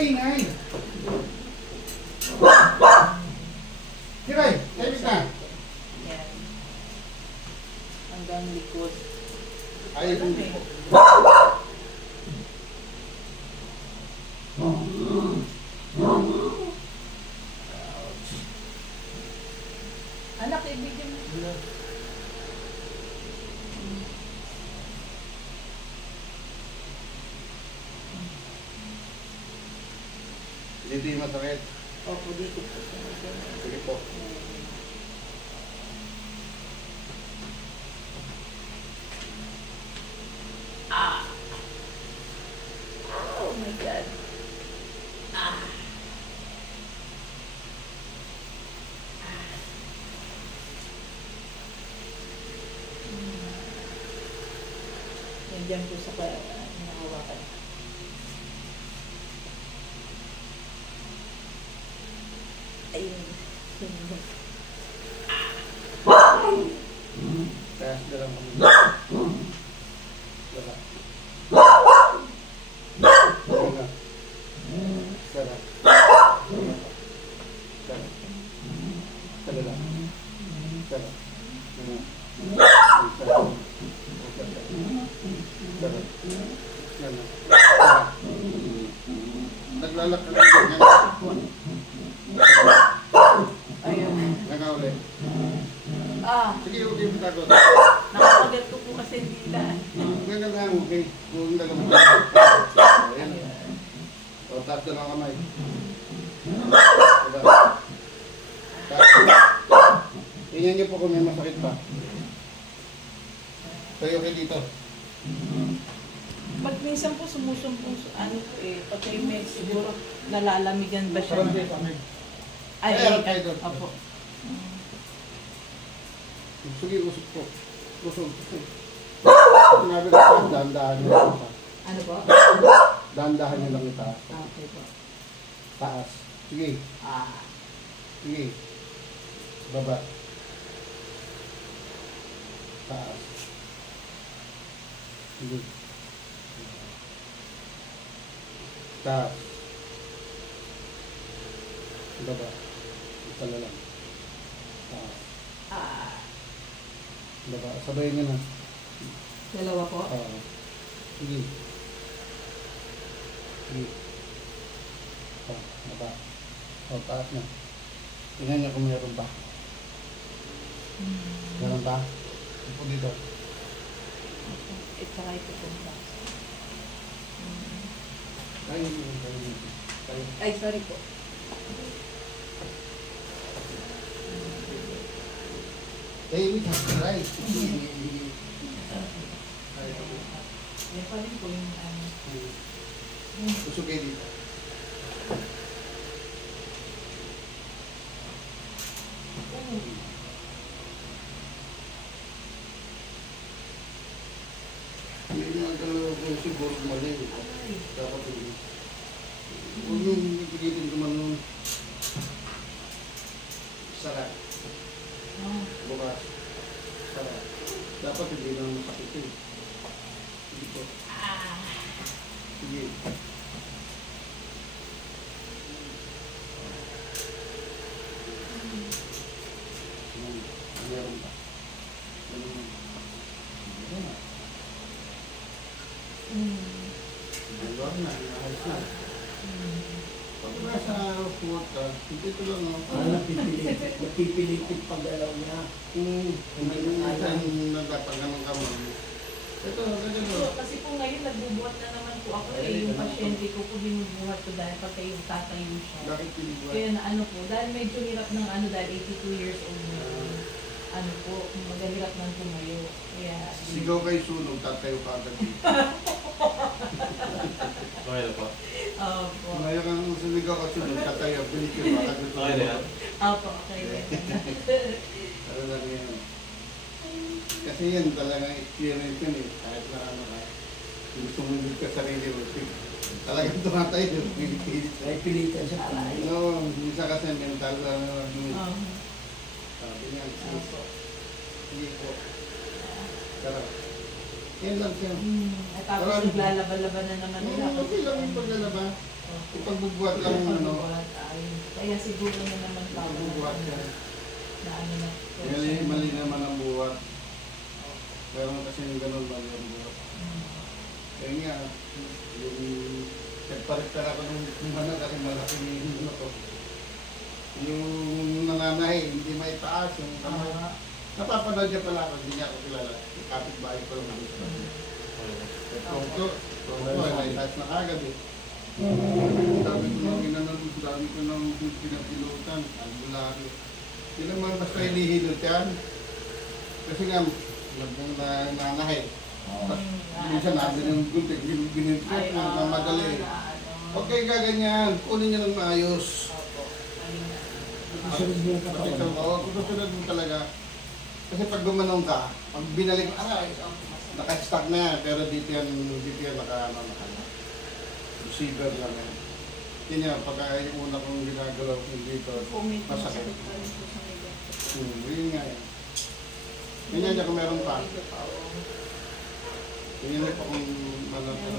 maingay. Kiray, tahimik na. Yan. Hanggang likod. Ay, hindi po. Anak, ibigin mo. Dito yung masakit. Opo, dito po. Sige po. Ah! Oh my God. Ah! Nandiyan po sa nakawakan. Ayun. Taas na lang kami. Sarap. Sarap. Sarap. Sarap. Sarap. Naglalak ka lang yan. Ayun. Nakauli. Ah! Sige, okay, pagkakot. Nakapagat ko po kasi dila. Ganyan lang, okay. Kung nalaman ka. Ayan. O, taas na lang kamay. Diba? Tingnan niyo po kung may masakit pa. Tayo kayo dito. Pag minsan po sumusumpong, ano po pag kayo may siguro nalalamigan ba siya? Parang dito kami. Ay, Opo. Sige, usok po. Usok. Sinabi ko po, dahan-dahan nyo lang itaas. ano po? Dahan-dahan nyo lang itaas. Okay po. Taas. Sige. Ah. Sige. Baba. Taas. Sige. Taas. Baba. Isa na lang. Taas. Ah. Baba. Sabayin nyo na. Dalawa po? Oo. Sige. Sige. Baba. O, taas na. Tingnan nyo kung mayroon pa. Meron pa? Ito dito. Ito ito po. Ay, ay. Ay, sorry po. Eh, we have to try. Yan pa rin po yung Usok kayo dito. May mga dalawa ko siguro mali. Dapat hindi. Huwag yung pipigitin ko man yung sarap. Bukas. Sarap. Dapat hindi lang masakit eh. Dito. Sige. Meron pa. Meron na. Ayos na. Pag nasa puwata, dito lang ako. Napipilitit pag-alaw niya. Minsan nagpapaganong ka mo. Ito, ganyan So, o. kasi po ngayon nagbubuhat na naman po ako yung pasyente ko po binubuhat ko dahil pagka yung tatayo siya. Bakit piniguan? Kaya na ano po, dahil medyo hirap ng dahil 82 years old na ano po, magahirap ng tumayo. Kaya, Sigaw kayo sunog, tatayo ka agad dito. Okay na po. Opo. Ngayon kang sumigaw ka sunog, tatayo, bilikyo ka agad dito. Okay na yan. Opo, okay. Ano lang yan. Kasi yan talagang experience yun eh. Kahit na ano ka, yung sumundod ka sarili mo. Talagang tumatayo, pinipilit. Ay, pilitan siya palay. No, minsan kasi mental lang. Sabi niya, Opo. sige po. Sarap. Yan lang siya. At tapos naglalaban-laban na naman nila. Okay lang yung paglalaba. Ipagbubuhat lang yung ano. Pagbubuhat, ayun. Kaya siguro na naman tawag Ipagbubuhat yan. na ano na. Mali naman ang buhat. Meron kasi yung ganun mali ang buhat. Kaya nga, yung nagparektar ako ng ano kasi malaki yung ano ko. Yung nananahe, hindi maitaas yung kamay. Napapanood niya pala ako, hindi niya ako kilala. Kapit-bahay ko lang dito. Ito, naitaas na kagad eh. Dami ko nang inanon, dami ko nang pinapilutan, albulari. Hindi naman basta hinihilot yan. Kasi nga, nagmang nanahe. Minsan namin yung gunting, binintip na madali. Okay, gaganyan. Kunin niya ng maayos. Masunod mo yung katawan. Kung susunod mo talaga. Kasi pag gumanong ka, pag binalik mo, naka-stack na yan. Pero dito yan naka receiver lang yan. Yun yan, pagka yung una kong ginagalaw kong dito, masakit. Yun nga yan. Yun yan kung meron pa. Yun yan pa kung manapin.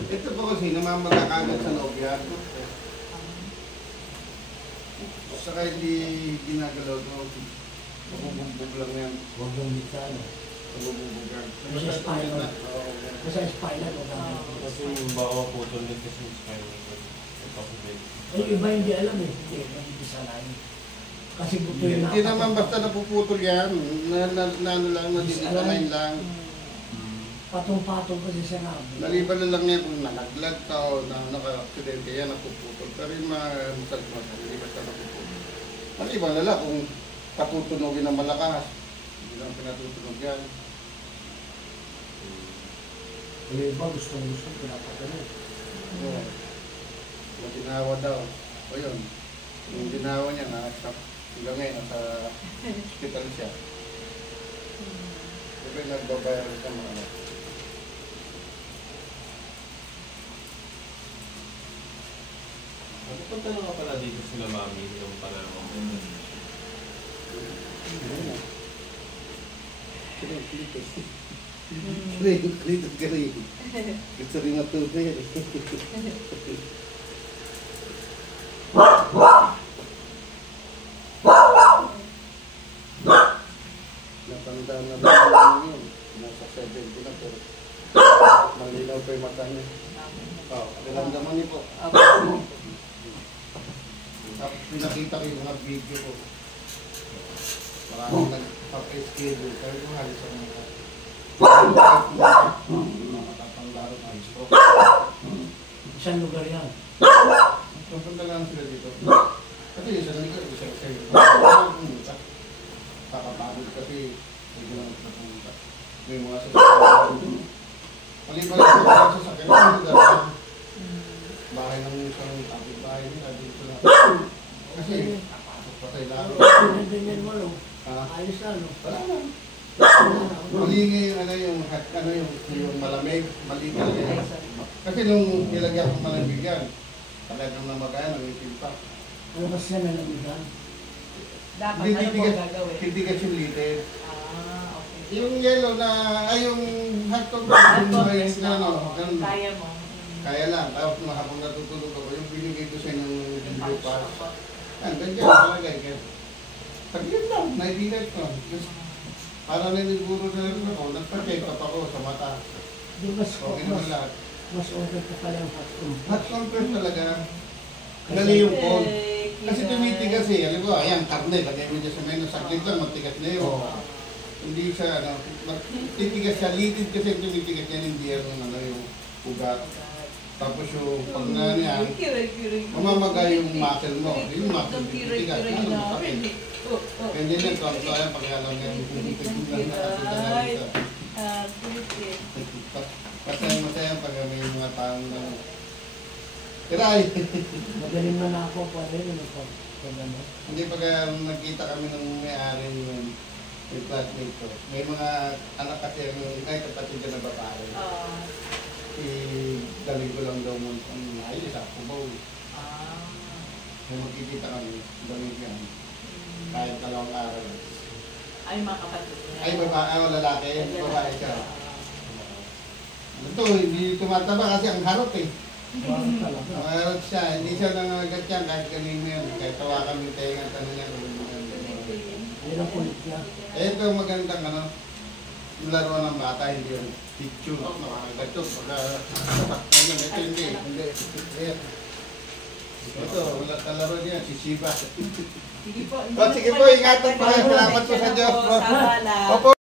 Ito po kasi namamagkakagat sa loob yan. Saka hindi ginagalaw ko. Mabubugbog lang yan. Huwag yung bita, no? Mabubugbog yan. Sa spinal. Kasi ang spinal, huwag ang Kasi yung baka putol din kasi yung spinal cord. Yung iba hindi alam eh. Hindi, nag-ibisa lang. Kasi buto yung Hindi naman basta napuputol yan. Ano lang, nadiditamain lang. Patong-patong kasi siya nga. Naliban na lang yan kung nalaglag ka o naka-aksidente yan, napuputol. Pero yung mga masal-masal, hindi basta napuputol. Naliban na lang kung patutunogin ng malakas. Hindi lang pinatutunog yan. Yung iba gusto pinapatunog. Oo. Yung ginawa daw. O yun. Yung ginawa niya, hanggang ngayon, nasa hospital siya. Diba nagbabayaran ka mga anak? Punta na nga pala dito sila mami yung panahon mo. Sino yung klitos? Sino yung klitos ka rin? Gusto rin matuto yan. Napandaan na lang yun. Nasa 70 na pero malinaw pa yung mata niya. Oo, nilamdaman niyo po. Tapos pinakita ko yung mga video ko. Maraming nagpa-schedule. Kaya ko halos ang mga makatatandaro na gusto. Isang lugar yan. Pupunta lang sila dito. Kasi yung sa nalikat, isa sa'yo. Kakapagod kasi hindi lang napunta. May mga sasakyan. Maliban lang sa sasakyan, hindi dahil bahay ng isang kapit-bahay nila dito lang. Kasi napasok pa tayo lalo. Ganyan mo, no? Ayos na, no? Wala lang. Malingi yung yung malamig, maligal yan. Kasi nung nilagyan ko malamig yan, talagang namagayan, nangitin pa. Ano kasi siya nalamigan? Dapat Hindi ano po tigas- gagawin? Hindi kasi litin. Okay. Yung yellow na, yung hot coffee, Hot yung coffees na, ano, ganun. kaya mo. Kaya lang, tapos nung habang natutulog ako, yung binigay ko sa inyo ng video pass. Ganyan talaga. Pag yun lang, naibigat ko. Para naniguro na rin ako, nagpa-check up ako sa mata. Di mas, Okay naman lahat. mas okay pa pala yung hot compress. Hot compress talaga. Dali yung cold. Kasi tumitigas eh. Alam ko, ayan, karne, lagay mo dyan sa menu. Saglit lang, matigas na yun. Hindi siya, titigas siya. Litid kasi tumitigas yan, hindi yung ugat. Tapos yung pag na niya, mamamaga yung muscle mo. Yung muscle, titigas. Ano masakit? Ganyan yan, kung kaya pag alam nga yung titigas na nakasuda na ito. Masaya pag may mga taong na Kiray! Magaling man ako pa rin. Ano? Hindi pag nagkita kami ng may-ari yung classmate ko. May mga anak kasi, may kapatid na babae. Dali ko lang daw mo ang ayos sa kubaw. May magkikita kami, dali yan. Kahit dalawang araw. Ay, mga kapatid niya. Ay, babae o lalaki. Babae siya. Ito, hindi tumataba kasi ang harot eh. Bakit talaga? Ang harot siya. Hindi siya nangagat yan kahit kanino yun. Kahit tawakan yung tenga, tanong niya. Yan ang kulit niya. Ito magandang ano, laro ng bata, hindi yung picture. Nakakagat yun. Pagka nasaktan yun. Ito hindi. Hindi. Ito, wala kalaro niya. Si Shiba. Sige po. O, sige po, ingatan po. Salamat po sa Diyos po. Sa bala. Opo.